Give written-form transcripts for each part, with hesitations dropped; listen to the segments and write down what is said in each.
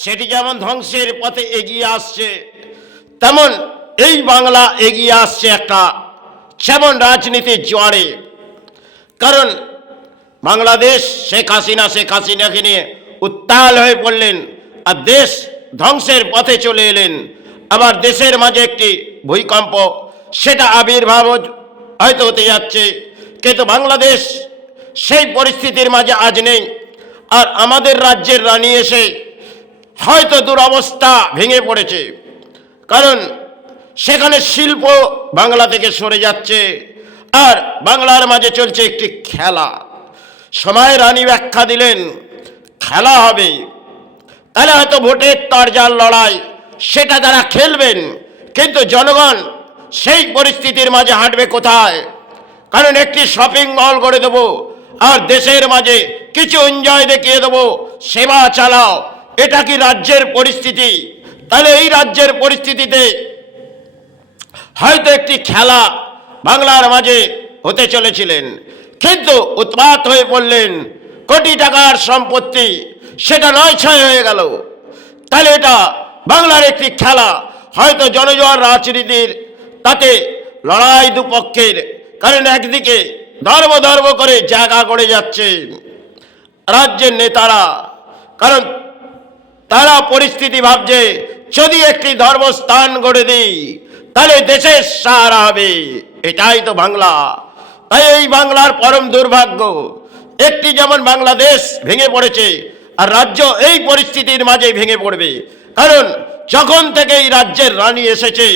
সেটি যেমন ধ্বংসের পথে এগিয়ে আসছে, তেমন এই বাংলা এগিয়ে আসছে একটা যেমন রাজনীতির জোয়ারে। কারণ বাংলাদেশ শেখ হাসিনাকে নিয়ে উত্তাল হয়ে পড়লেন, আর দেশ ধ্বংসের পথে চলে এলেন। আবার দেশের মাঝে একটি ভূমিকম্প, সেটা আবির্ভাব হয়তো হতে যাচ্ছে, কিন্তু বাংলাদেশ সেই পরিস্থিতির মাঝে আজ নেই। আর আমাদের রাজ্যের রানী এসে হয়তো দুরবস্থা ভেঙে পড়েছে, কারণ সেখানে শিল্প বাংলা থেকে সরে যাচ্ছে, আর বাংলার মাঝে চলছে একটি খেলা। সময় রানী ব্যাখ্যা দিলেন খেলা হবে, তাহলে হয়তো ভোটের তরজাল লড়াই সেটা তারা খেলবেন, কিন্তু জনগণ সেই পরিস্থিতির মাঝে হাঁটবে কোথায়? কারণ একটি শপিং মল গড়ে দেবো আর দেশের মাঝে কিছু এনজয় দেখিয়ে দেবো, সেবা চালাও, এটা কি রাজ্যের পরিস্থিতি? তাহলে এই রাজ্যের পরিস্থিতিতে হয়তো একটি খেলা বাংলার মাঝে হতে চলেছিলেন, কিন্তু উৎপাত হয়ে পড়লেন, কোটি টাকার সম্পত্তি সেটা নয় ছয় হয়ে গেল। তাহলে এটা বাংলার একটি খেলা, হয়তো জনজোয়ার রাজনীতির তাতে লড়াই দুপক্ষের। কারণ একদিকে ধর্ম করে জায়গা করে যাচ্ছে রাজ্যের নেতারা, কারণ তারা পরিস্থিতি ভাবছে যদি একটি ধর্মস্থান গড়ে দিই তাহলে দেশের সাহারা হবে। এটাই তো বাংলা। তাই এই বাংলার পরম দুর্ভাগ্য, একটি যেমন বাংলাদেশ ভেঙে পড়েছে, আর রাজ্য এই পরিস্থিতির মাঝে ভেঙে পড়বে। কারণ যখন থেকে এই রাজ্যের রানী এসেছে,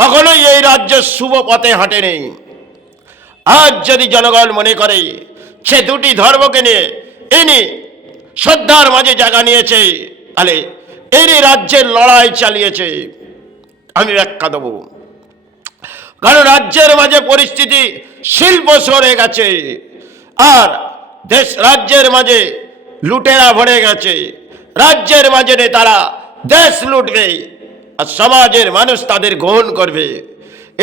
কখনোই এই রাজ্য শুভ পথে হাঁটে নেই। আজ যদি জনগণ মনে করে সে দুটি ধর্মকে নিয়ে ইনি শ্রদ্ধার মাঝে জায়গা নিয়েছে, তাহলে ইনি রাজ্যের লড়াই চালিয়েছে। আমি ব্যাখ্যা দেব। কারণ রাজ্যের মাঝে পরিস্থিতি শিল্প সরে গেছে, আর রাজ্যের মাঝে লুটেরা ভরে গেছে। রাজ্যের মাঝে নেতারা দেশ লুটবে, আর সমাজের মানুষ তাদের গ্রহণ করবে।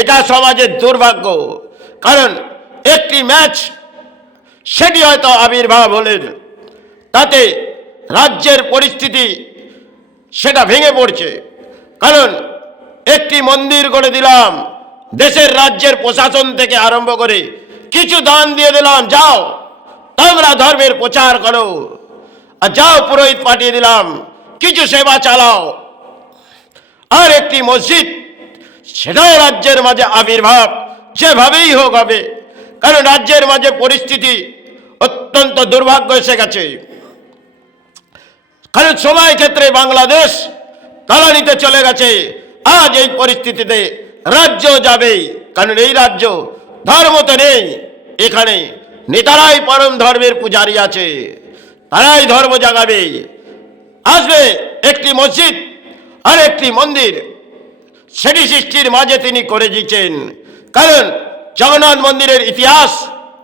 এটা সমাজের দুর্ভাগ্য। কারণ একটি ম্যাচ সেটি হয়তো আবির্ভাব হলেন, তাতে রাজ্যের পরিস্থিতি সেটা ভেঙে পড়ছে। কারণ একটি মন্দির গড়ে দিলাম, দেশের রাজ্যের প্রশাসন থেকে আরম্ভ করে কিছু দান দিয়ে দিলাম, যাও তোমরা ধর্মের প্রচার করো, আর যাও পুরোহিত পাঠিয়ে দিলাম, কিছু সেবা চালাও। আর একটি মসজিদ, সেটাও রাজ্যের মাঝে আবির্ভাব যেভাবেই হোক হবে। কারণ রাজ্যের মাঝে পরিস্থিতি অত্যন্ত দুর্ভাগ্য এসে গেছে। কারণ সময় ক্ষেত্রে বাংলাদেশ তলানিতে চলে গেছে। আজ এই পরিস্থিতিতে রাজ্য যাবে, কারণ এই রাজ্য ধর্ম তো নেই, এখানে নেতারাই পরম ধর্মের পূজারী আছে, তারাই ধর্ম জাগাবে। আসবে একটি মসজিদ আর একটি মন্দির, সেটি সৃষ্টির মাঝে তিনি করে দিচ্ছেন। কারণ জগন্নাথ মন্দিরের ইতিহাস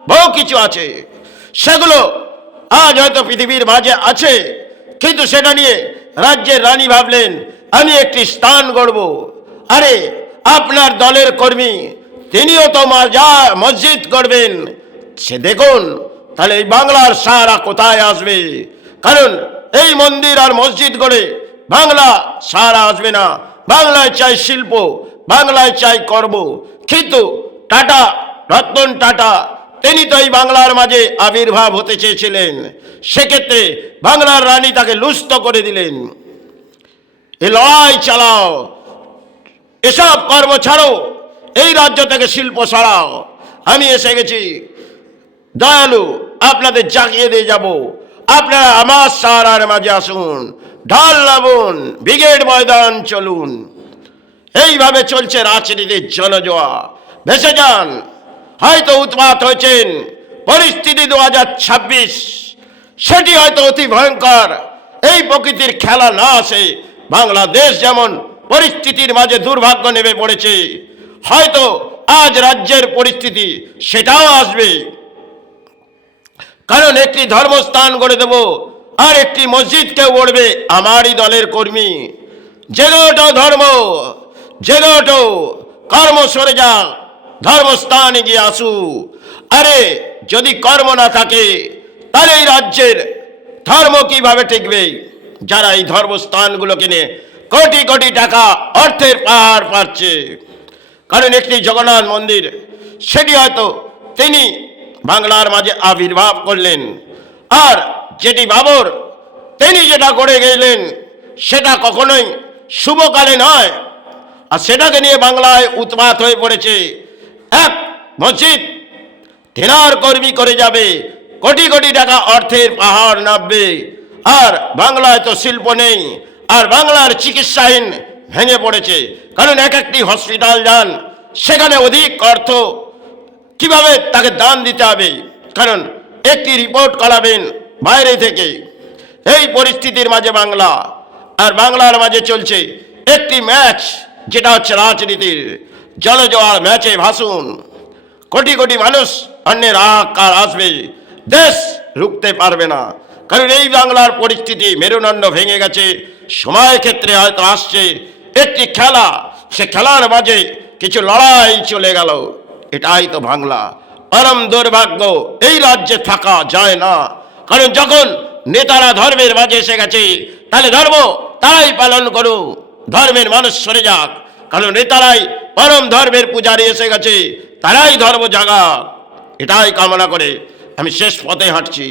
বহু কিছু আছে, সেগুলো আজ হয়তো পৃথিবীর মাঝে আছে, কিন্তু সেটা নিয়ে রাজ্যের রানী ভাবলেন আমি একটি স্থান গড়ব। আরে আপনার দলের কর্মী তিনিও তো মসজিদ করবেন, সে দেখুন তাহলে এই বাংলার সাহারা কোথায় আসবে? কারণ এই মন্দির আর মসজিদ গড়ে বাংলা সাহারা আসবে না। বাংলায় চাই শিল্প, বাংলায় চাই কর্ম। কিন্তু রতন টাটা তিনি তো এই বাংলার মাঝে আবির্ভাব হতে চেয়েছিলেন, সেক্ষেত্রে বাংলার রানী তাকে লুস্থ করে দিলেন। এ লড়াই চালাও, এসব কর্ম ছাড়ো, এই রাজ্য থেকে শিল্প সরাও। আমি এসে গেছি দয়ালু, আপনাদের জাগিয়ে দিয়ে যাব। আপনারা আমার সাহারার মাঝে আসুন, ঢাল নামুন, ব্রিগেড ময়দান চলুন। এইভাবে চলছে রাজনীতির জনজোয়া। ভেসে যান, হয়তো উৎপাত হয়েছেন। পরিস্থিতি 2026 সেটি হয়তো অতি ভয়ঙ্কর। এই প্রকৃতির খেলা না আসে, বাংলাদেশ যেমন পরিস্থিতির মাঝে দুর্ভাগ্য নেমে পড়েছে, হয়তো আজ রাজ্যের পরিস্থিতি সেটাও আসবে। কারণ একটি ধর্মস্থান গড়ে দেব আর একটি মসজিদ কেউ গড়বে আমারই দলের কর্মী। জেগে ওঠো ধর্ম, জেগে ওঠো, কর্ম সরে যা, ধর্মস্থানে গিয়ে আসু। আরে যদি কর্ম না থাকে তাহলে এই রাজ্যের ধর্ম কিভাবে টিকবে? যারা এই ধর্মস্থানগুলো কিনে কোটি কোটি টাকা অর্থের পাহাড় পাচ্ছে। কারণ একটি জগন্নাথ মন্দির, সেটি হয়তো তিনি বাংলার মাঝে আবির্ভাব করলেন, আর যেটি বাবর তিনি যেটা করে গেলেন সেটা কখনোই শুভকালে নয়, আর সেটাকে নিয়ে বাংলায় উৎপাত হয়ে পড়েছে। এক মসজিদ দিনার কর্মী করে যাবে, কোটি কোটি টাকা অর্থের পাহাড় নামবে, আর বাংলায় তো শিল্প নেই, আর বাংলার চিকিৎসাহীন ভেঙে পড়েছে। কারণ এক একটি হসপিটাল যান, সেখানে অধিক অর্থ কিভাবে তাকে দান দিতে হবে, কারণ একটি রিপোর্ট করাবেন বাইরে থেকে। এই পরিস্থিতির মাঝে বাংলা, আর বাংলার মাঝে চলছে একটি ম্যাচ, যেটা হচ্ছে রাজনীতির জলজোয়ার ম্যাচে ভাসুন। কোটি কোটি মানুষ অন্যের হাহাকার আসবে, দেশ রুখতে পারবে না। কারণ এই বাংলার পরিস্থিতি মেরুদণ্ড ভেঙে গেছে। সময় ক্ষেত্রে হয়তো আসছে একটি খেলা, সে খেলার মাঝে কিছু লড়াই চলে গেল। এটাই তো বাংলা। পরম দুর্ভাগ্য, এই রাজ্যে থাকা যায় না। কারণ যখন নেতারা ধর্মের মাঝে এসে গেছে, তাহলে ধর্ম তারাই পালন করুক, ধর্মের মানুষ সরে যাক। কারণ নেতারাই পরম ধর্মের পূজারী এসে গেছে, তারাই ধর্ম জাগা। এটাই কামনা করে আমি শেষ পথে হাঁটছি।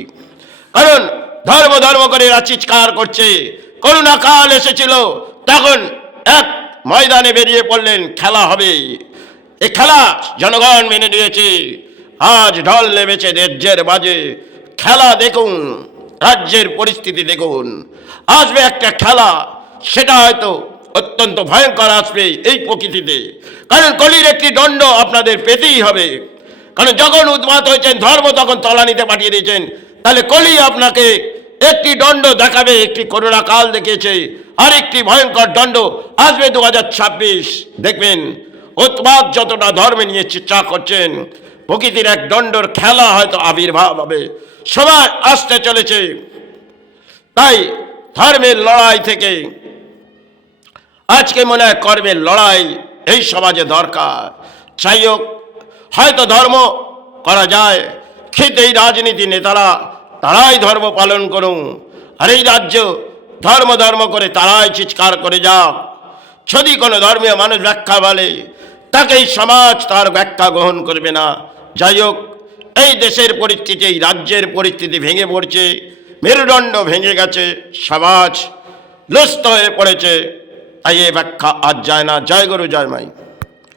কারণ ধর্ম ধর্ম করে এরা চিৎকার করছে। করোনা কাল এসেছিল, তখন এক ময়দানে বেরিয়ে পড়লেন, খেলা হবে। এই খেলা জনগণ মেনে নিয়েছে। আজ ঢল নেমেছে রাজ্যের মাঝে। খেলা দেখুন, রাজ্যের পরিস্থিতি দেখুন। আসবে একটা খেলা, সেটা হয়তো অত্যন্ত ভয়ঙ্কর আসবে এই প্রকৃতিতে। কারণ কলির একটি দণ্ড আপনাদের পেতেই হবে। কারণ যখন উন্মাদ হয়েছেন ধর্ম, তখন তলানিতে পাঠিয়ে দিয়েছেন। তাহলে কলি আপনাকে একটি দণ্ড দেখাবে। একটি করোনা কাল দেখিয়েছে, আর একটি ভয়ঙ্কর দণ্ড আসবে 2026। দেখবেন উন্মাদ যতটা ধর্মে নিয়ে চেষ্টা করছেন, প্রকৃতির এক দণ্ডর খেলা হয়তো আবির্ভাব হবে। সময় আসতে চলেছে। তাই ধর্মের লড়াই থেকে আজকে মনে হয় কর্মের লড়াই এই সমাজে দরকার। যাই হোক, হয়তো ধর্ম করা যায়, কিন্তু এই রাজনীতি নেতারা তারাই ধর্ম পালন করুন, আর এই রাজ্য ধর্ম ধর্ম করে তারাই চিৎকার করে যাক। যদি কোনো ধর্মীয় মানুষ ব্যাখ্যা বলে, তাকে এই সমাজ তার ব্যাখ্যা গ্রহণ করবে না। যাই হোক, এই দেশের পরিস্থিতি, এই রাজ্যের পরিস্থিতি ভেঙে পড়ছে, মেরুদণ্ড ভেঙে গেছে, সমাজ লুপ্ত হয়ে পড়েছে। তাই এই ব্যাখ্যা আজ যায় না। জয় গুরু, জয় মাই।